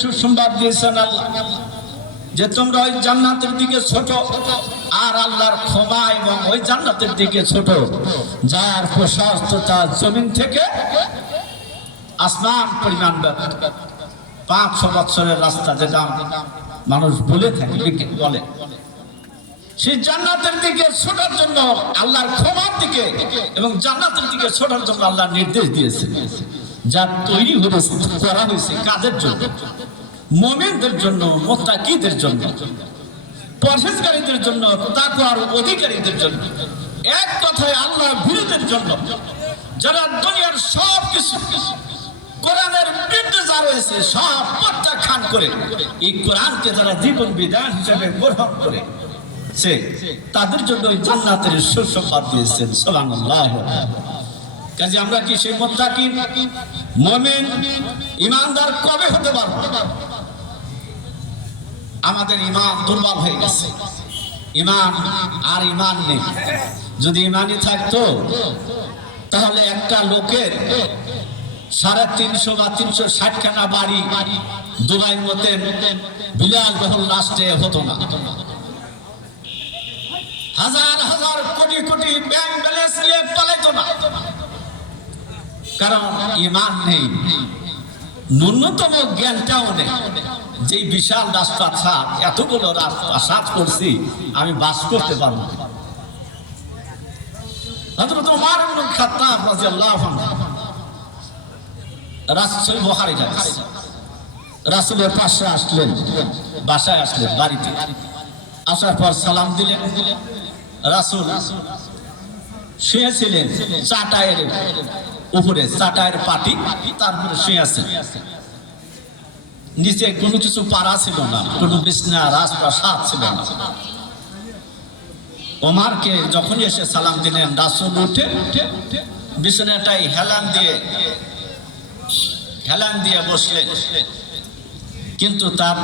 সুসংবাদ দিয়েছেন আল্লাহ যে তোমরা ওই জান্নাতের দিকে ছোট আর আল্লাহর ক্ষমা এবং ওই জান্নাতের দিকে ছোট যার প্রশস্ততা জমিন থেকে আসমান পরিমাণ 500 বছরের রাস্তা, যেটা মানুষ বলে থাকে, বলে সেই জান্নাতের দিকে ছোটার জন্য আল্লাহর ক্ষমার দিকে এবং জান্নাতের দিকে ছোটার জন্য আল্লাহ নির্দেশ দিয়েছে, যা তৈরি করা হয়েছে কাদের জন্য? মুমিনদের জন্য, মুত্তাকিদের জন্য, পরহেজগারীদের জন্য, তাকওয়ার অধিকারীদের জন্য, এক কথায় আল্লাহর বিরোধীদের জন্য, যারা দুনিয়ার সব কিছু কোরআনের বিরুদ্ধে যা রয়েছে সব প্রত্যাখ্যান করে এই কোরআনকে যারা জীবন বিধান হিসেবে গ্রহণ করে সে তাদের জন্য ওই জান্নাতের সুসংবাদ দিয়েছেন। সুবহানাল্লাহ। কাজে আমরা কি সেই মুত্তাকি মুমিন ঈমানদার কবে হতে পারবো? আমাদের ঈমান দুর্বল হয়ে গেছে, ঈমান নেই। যদি ঈমানই থাকতো তাহলে একটা লোকের 350 বা 360 খানা বাড়ি দুবাইয়ের মতো বিলাসবহুল রাষ্ট্রে হতো না। হাজার হাজার কোটি কোটি ব্যাংক ব্যালেন্স নিয়ে পালাইতো না, কারণ ঈমান নেই, ন্যূনতম জ্ঞানটাও নেই। যে বিশাল রাজপ্রাসাদ, এতগুলো রাজপ্রাসাদ করছি, আমি বাস করতে পারবো। হযরত ওমর ইবনে খাত্তাব রাদিয়াল্লাহু আনহু রাসূল বুখারী হাদিস, রাসূলের পাশে আসলেন, বাসায় আসলেন, বাড়িতে আসার পর সালাম দিলেন। রাসূল শুয়েছিলেন চাটাইয়ের উপরে, চাটাইয়ের পাটি, তারপরে শুয়ে আছেন। নিচে কোনো কিছু পারা ছিল না, কোনো বিছনা রাজপ্রাসাদ ছিল না। ওমরকে যখন এসে সালাম দিলেন, রাসূল উঠে বিছানাটাই হেলান দিয়ে বসলেন, কিন্তু তার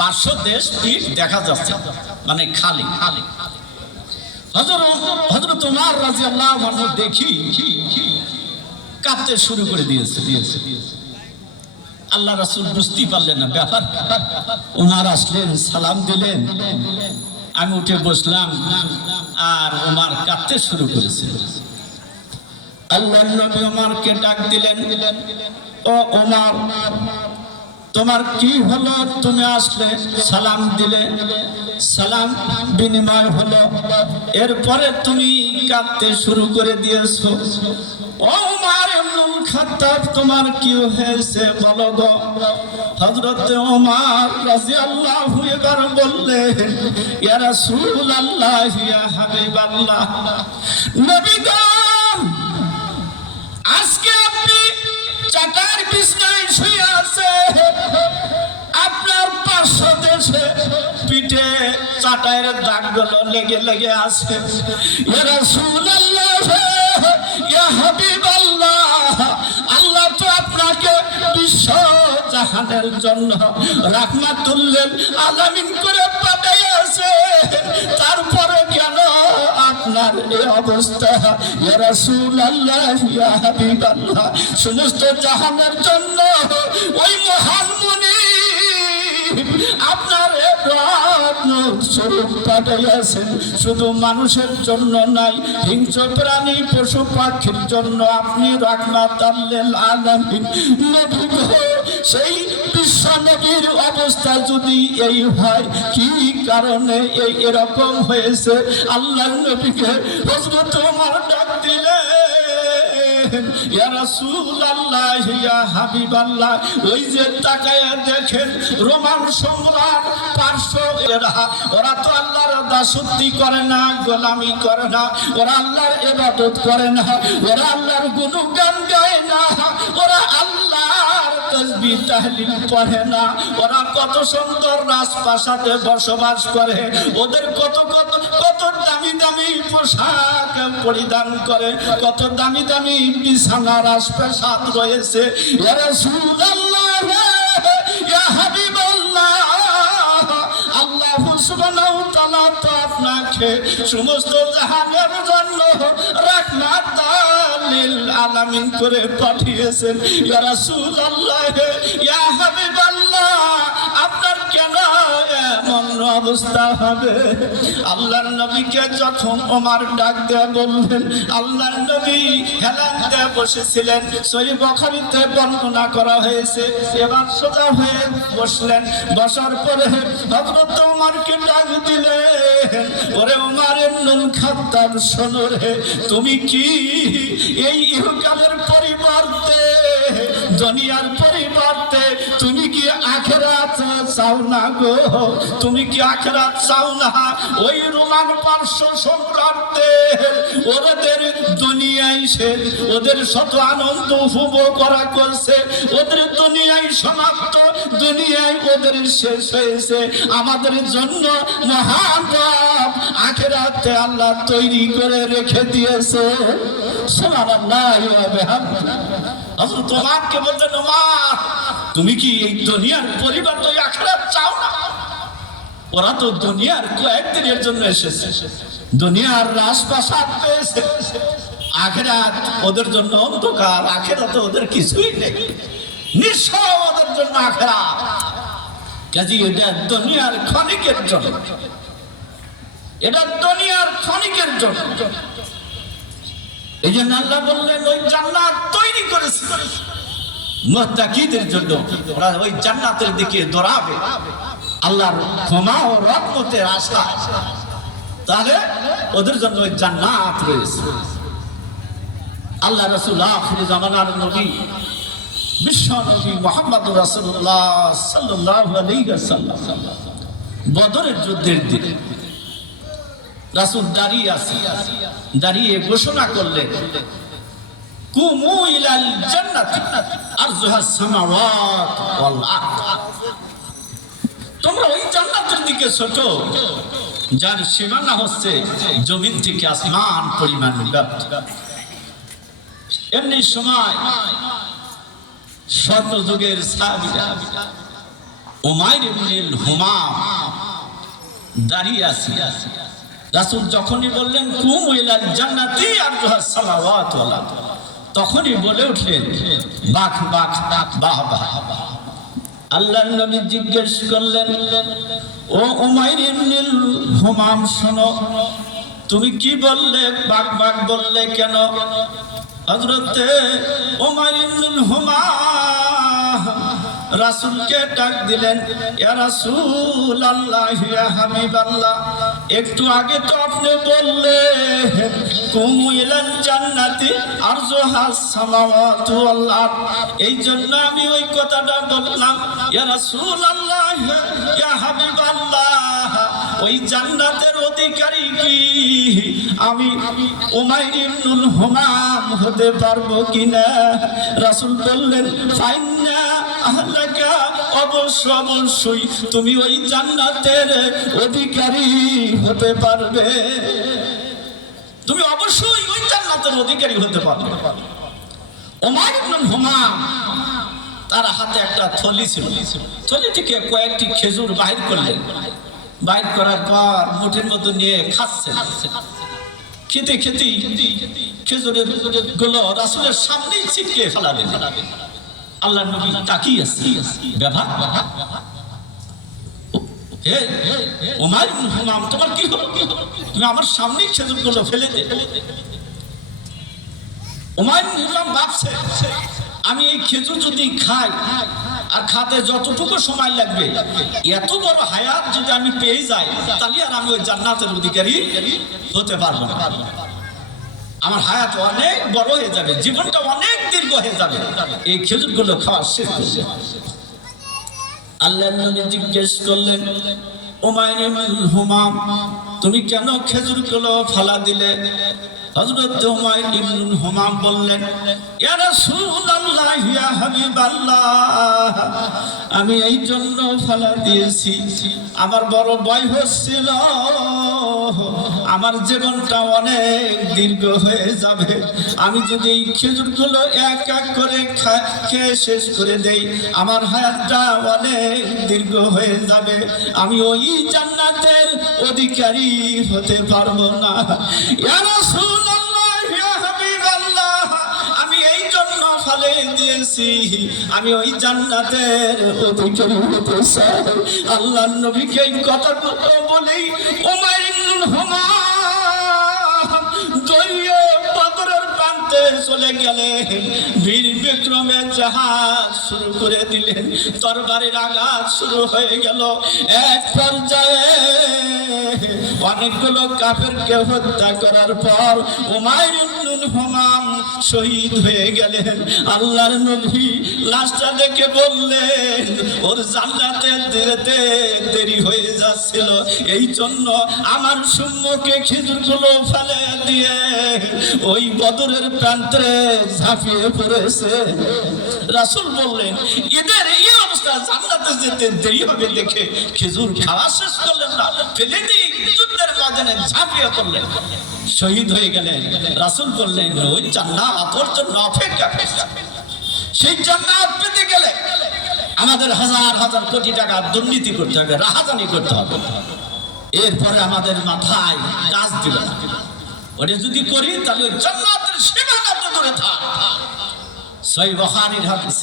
পার্শ্ব দেশ পিঠ দেখা যাচ্ছে, মানে খালি। হযরত ওমর রাদিয়াল্লাহু আনহু দেখি কাঁদতে শুরু করে দিয়েছে। আল্লাহ রাসূল বুঝতেই পারলেন না ব্যাপার। ওমর আসলেন, সালাম দিলেন, আমি উঠে বসলাম, আর ওমর কাঁদতে শুরু করেছে। আল্লাহর নবী ওমরকে ডাক দিলেন, ও ওমর, তোমার কি হলো? তুমি আসলে, সালাম দিলে, সালাম বিনিময় হলো, এরপরে তুমি কাঁদতে শুরু করে দিয়েছো। ও ওমর ইবনে খাত্তাব, তোমার কি হয়েছে বলো গো? হযরত ওমর রাদিয়াল্লাহু এবার বললেন, ইয়া রাসূলুল্লাহ, ইয়া হাবিবাল্লাহ, নবী গো, আজকে আপনি চাটার বিছানায় শুয়ে আছেন, আপনার পার্শ্ব দেশে পিঠে চাটাইয়ের দাগগুলো লেগে আছে। ইয়া রাসূলুল্লাহ, ইয়া হাবিবাল্লাহ, আল্লাহ তো আপনাকে বিশ্ব জাহানের জন্য রাহমাতুল আলামিন করে পাঠিয়েছে, তারপরে কেন আপনার এই অবস্থা? ইয়া রাসূলুল্লাহ, ইয়া হাবিবাল্লাহ, সমস্ত জাহানের জন্য ওই মহান মুনি আপনার স্বরূপ পাঠিয়েছেন, শুধু মানুষের জন্য নাই, হিংস্র প্রাণী পশু পাখির জন্য আপনি রাহমাতুল লিল আলামিন। নবী গো, সেই বিশ্ব নবীর অবস্থা যদি এই হয়, কি কারণে এরকম হয়েছে? আল্লাহর নবীকে হযরত ওমর ডাক দিলেন, ইয়া রাসূলুল্লাহ, ইয়া হাবিবাল্লাহ, ওই যে তাকায়া দেখেন রোমান সম্রাট পার্শ্ব, ওরা তো আল্লাহর দাসত্ব করে না, গোলামি করে না, ওরা আল্লাহর ইবাদত করে না, ওরা আল্লাহর গুণগান গায় না, ওরা আল্লাহর তাসবিহ তাহলিল পড়ে না, ওরা কত সুন্দর রাজপ্রাসাদে বসবাস করে, ওদের কত দামি দামি পোশাক পরিধান করে, কত দামি দামি বিছানা রাজপ্রাসাদ রয়েছে। ইয়া রাসূলুল্লাহ, ইয়া হাবিবাল্লাহ, আল্লাহ সুবহানাহু ওয়া তাআলা তো আপনাকে সমস্ত জাহানের জন্য রাহমাতুল লিল আলামিন করে পাঠিয়েছেন। ইয়া রাসূলুল্লাহ, ইয়া হাবিবাল্লাহ, অবস্থা হবে। আল্লাহর নবীকে যখন ওমর ডাক দেয়া বললেন, আল্লাহর নবী হেলান দিয়ে বসেছিলেন, সহিহ বুখারীতে বর্ণনা করা হয়েছে। এবার সোজা হয়ে বসলেন, বসার পরে হযরত ওমরকে ডাক দিলেন, ওরে ওমর ইবনুল খাত্তাব, শোনো রে, তুমি কি এই ইহকালের পরিবর্তে, দুনিয়ার পরিবর্তে তুমি কি আখিরাত চাও না গো? তুমি কি আখিরাত চাও না? ওই রোমান পার্শ্ব সম্রাটদের ওদের দুনিয়ায় সে ওদের শত আনন্দ উপভোগ করা করছে, ওদের দুনিয়ায় সমাপ্ত, দুনিয়ায় ওদের শেষ হয়েছে। আমাদের জন্য মহান আখিরাতে আল্লাহ তৈরি করে রেখে দিয়েছে। সুবহানাল্লাহ ওয়া বিহামদিহি। হযরত ওমরকে বললেন, ওমর, তুমি কি এই দুনিয়ার পরিবর্তে আখিরাত চাও না? ওরা তো দুনিয়ার কয়েকদিনের জন্য এসেছে, দুনিয়ার রাজপ্রাসাদ পেয়েছে, আখিরাত ওদের জন্য অন্ধকার, আখিরাতে ওদের কিছুই নেই, নিঃস্ব ওদের জন্য আখিরাত। কাজে এটা দুনিয়ার ক্ষণিকের জন্য, এটা দুনিয়ার ক্ষণিকের জন্য। এই জন্য আল্লাহ বললেন ওই জান্নাত তৈরি করেছে মুত্তাকিদের জন্য, ওরা ওই জান্নাতের দিকে দৌড়াবে আল্লাহর ক্ষমা ও রহমতের আশা। তাহলে ওদের জন্য ওই জান্নাত রয়েছে। আল্লাহ রাসূল আখির জামানার নবী, বিশ্ব নবী মুহাম্মদুর রাসূলুল্লাহ সাল্লাল্লাহু আলাইহি ওয়াসাল্লাম বদরের যুদ্ধের দিন রাসূল দাঁড়িয়ে আছে, দাঁড়িয়ে ঘোষণা করলেন, কুমু ইলাল জান্নাতি আরজুহাস সামাওয়াত ওয়াল আরদ, তোমরা ওই জান্নাতের দিকে ছোটো যার সীমানা হচ্ছে জমিন থেকে আসমান পরিমাণ ব্যাপ্ত। এমনি সময় শত যুগের সাহাবীরা উমাইর ইবনুল হুমাম দাঁড়িয়ে আছে। রাসূল যখনই বললেন কুমু ইলাল জান্নাতি আরজুহাস সামাওয়াত ওয়াল আরদ, তখনই বলে উঠলেন, বাহ বাহ বাহ বাহ। আল্লাহর নবী জিজ্ঞেস করলেন, ও উমাইর ইবনুল হুমাম, শোনো, তুমি কি বললে, বাক বাক বললে কেন? হযরতে উমাইর ইবনুল হুমাম রাসূলকে ডাক দিলেন, ইয়া রাসূলুল্লাহ, ইয়া হাবিবাল্লাহ, একটু আগে তো আপনি বললেন কুমু ইলাল জান্নাতি আরজুহাস সামাওয়াতু ওয়াল আরদ, এই জন্য আমি ওই কথাটা বললাম। ইয়া রাসূলুল্লাহ, ইয়া হাবিবাল্লাহ, ওই জান্নাতের অধিকারী কি আমি উমাইর ইবনুল হুমাম হতে পারবো কিনা? রাসূল বললেন, ফাইন্না আহলাকা, অবশ্যই তুমি ওই জান্নাতের অধিকারী হতে পারবে, তুমি অবশ্যই ওই জান্নাতের অধিকারী হতে পারবে। উমাইর ইবনুল হুমাম তার হাতে একটা থলি ছিল, থলি থেকে কয়েকটি খেজুর বাহির করলেন, বাইর করার পর মুঠের মতো নিয়ে খাচ্ছেন। খেতে খেতে খেজুরের গুলো রাসূলের সামনেই ছিটকে ফেলালেন। আল্লাহর নবী তাকিয়ে আছে, ব্যাপার, হে উমাইর ইবনুল হুমাম, তোমার কি হলো? তুমি আমার সামনেই খেজুর গুলো ফেলে দে। উমাইর ইবনুল হুমাম ভাবছে, আমি এই খেজুর যদি খাই আর খাতে যতটুকু সময় লাগবে, এত বড় হায়াত যদি আমি পেয়ে যাই, তাহলে আর আমি ওই জান্নাতের অধিকারী হতে পারবো না। আমার হায়াত অনেক বড় হয়ে যাবে, জীবনটা অনেক দীর্ঘ হয়ে যাবে এই খেজুরগুলো খাওয়ার শেষ করলে। আল্লাহর নবী জিজ্ঞেস করলেন, উমাইর ইবনুল হুমাম, তুমি কেন খেজুরগুলো ফালা দিলে? হযরত উমাইর ইবনুল হুমাম বললেন, ইয়া রাসূলুল্লাহ, ইয়া হাবিবাল্লাহ, আমি এই জন্য ফালা দিয়েছি, আমার বড় ভয় হচ্ছিল আমার জীবনটা অনেক দীর্ঘ হয়ে যাবে, আমি যদি এই খেজুরগুলো এক এক করে খেয়ে শেষ করে দেই, আমার হায়াতটা অনেক দীর্ঘ হয়ে যাবে, আমি ওই জান্নাতের অধিকারী হতে পারবো না। ইয়া রাসূলুল্লাহ, ইয়া হাবিবাল্লাহ, আমি এই জন্য ফালে দিয়ে পেয়েছি, আমি ওই জান্নাতের অধিকারী হতে চাই। আল্লাহর নবীকে এই কথাগুলো বলেই উমাইর ইবনুল হামাম দৌড়িয়ে বদরের প্রান্তে চলে গেলেন। বীর বিক্রমে জাহাজ শুরু করে দিলেন, তরবারির আঘাত শুরু হয়ে গেল। এক পর্যায়ে অনেকগুলো কাফেরকে হত্যা করার পর উমাইর ইবনুল হামাম শহীদ হয়ে গেলেন। আল্লাহর নবী লাশটা দেখে বললেন, ওর জান্নাতে যেতে দেরি হয়ে যাচ্ছিল, এই জন্য আমার সম্মুখে খেজুরগুলো ফেলে দিয়ে ওই বদরের প্রান্তে ঝাঁপিয়ে পড়েছে। রাসূল বললেন, এদের এই অবস্থা জান্নাতে যেতে দেরি হবে দেখে খেজুর খাওয়া শেষ করলেন না, ফেলে দিয়ে যুদ্ধের ময়দানে ঝাঁপিয়ে পড়লেন, শহীদ হয়ে গেলেন। রাসূল বললেন, ওই জান্নাত ওর জন্য অপেক্ষা করছে। সেই জান্নাত পেতে গেলে আমাদের হাজার হাজার কোটি টাকা দুর্নীতি করতে হবে, রাহাজানি করতে হবে, এরপরে আমাদের মাথায় কাজ দিবে না। ওটা যদি করি তাহলে ওই জান্নাতের সীমানা তো দূরে থাক। সহিহ বুখারীর হাদিস,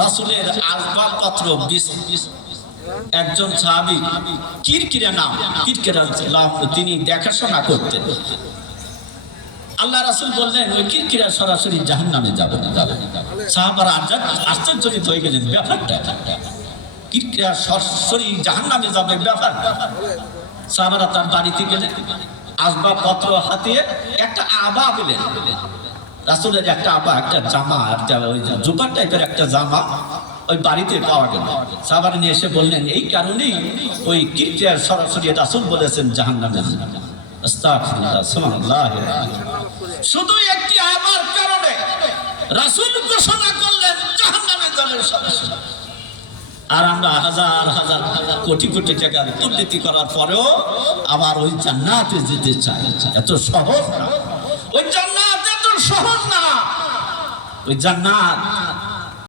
রাসূলের আসবাবপত্র একজন সাহাবী কিরকিরা নাম, কিরকিরা নাম, তিনি দেখাশোনা করতেন। আল্লাহ রাসূল বললেন, ওই কিরকিরা সরাসরি জাহান্নামে যাবে না। সাহাবারা আশ্চর্যজনিত হয়ে গেলেন, ব্যাপারটা কিরকিরা সরাসরি জাহান্নামে যাবে ব্যাপার। সাহাবারা তার বাড়িতে গেলেন, আসবাবপত্র হাতিয়ে একটা আবা পেলেন, রাসূলের একটা আবা, একটা জামা, একটা ওই জুব্বা টাইপের একটা জামা ওই বাড়িতে পাওয়া গেল। সাহাবারা নিয়ে এসে বললেন, এই কারণেই ওই কিরকিরা সরাসরি রাসূল বলেছেন জাহান্নামে। আস্তাগফিরুল্লাহ, সুবহানাল্লাহ। শুধু একটি আবার কারণে রাসূল ঘোষণা করলেন জাহান্নামে যাবে সরাসরি। আর আমরা হাজার হাজার কোটি কোটি টাকার দুর্নীতি করার পরেও আবার ওই জান্নাতে যেতে চাই। এত সহজ না, ওই জান্নাত এত সহজ না। ওই জান্নাত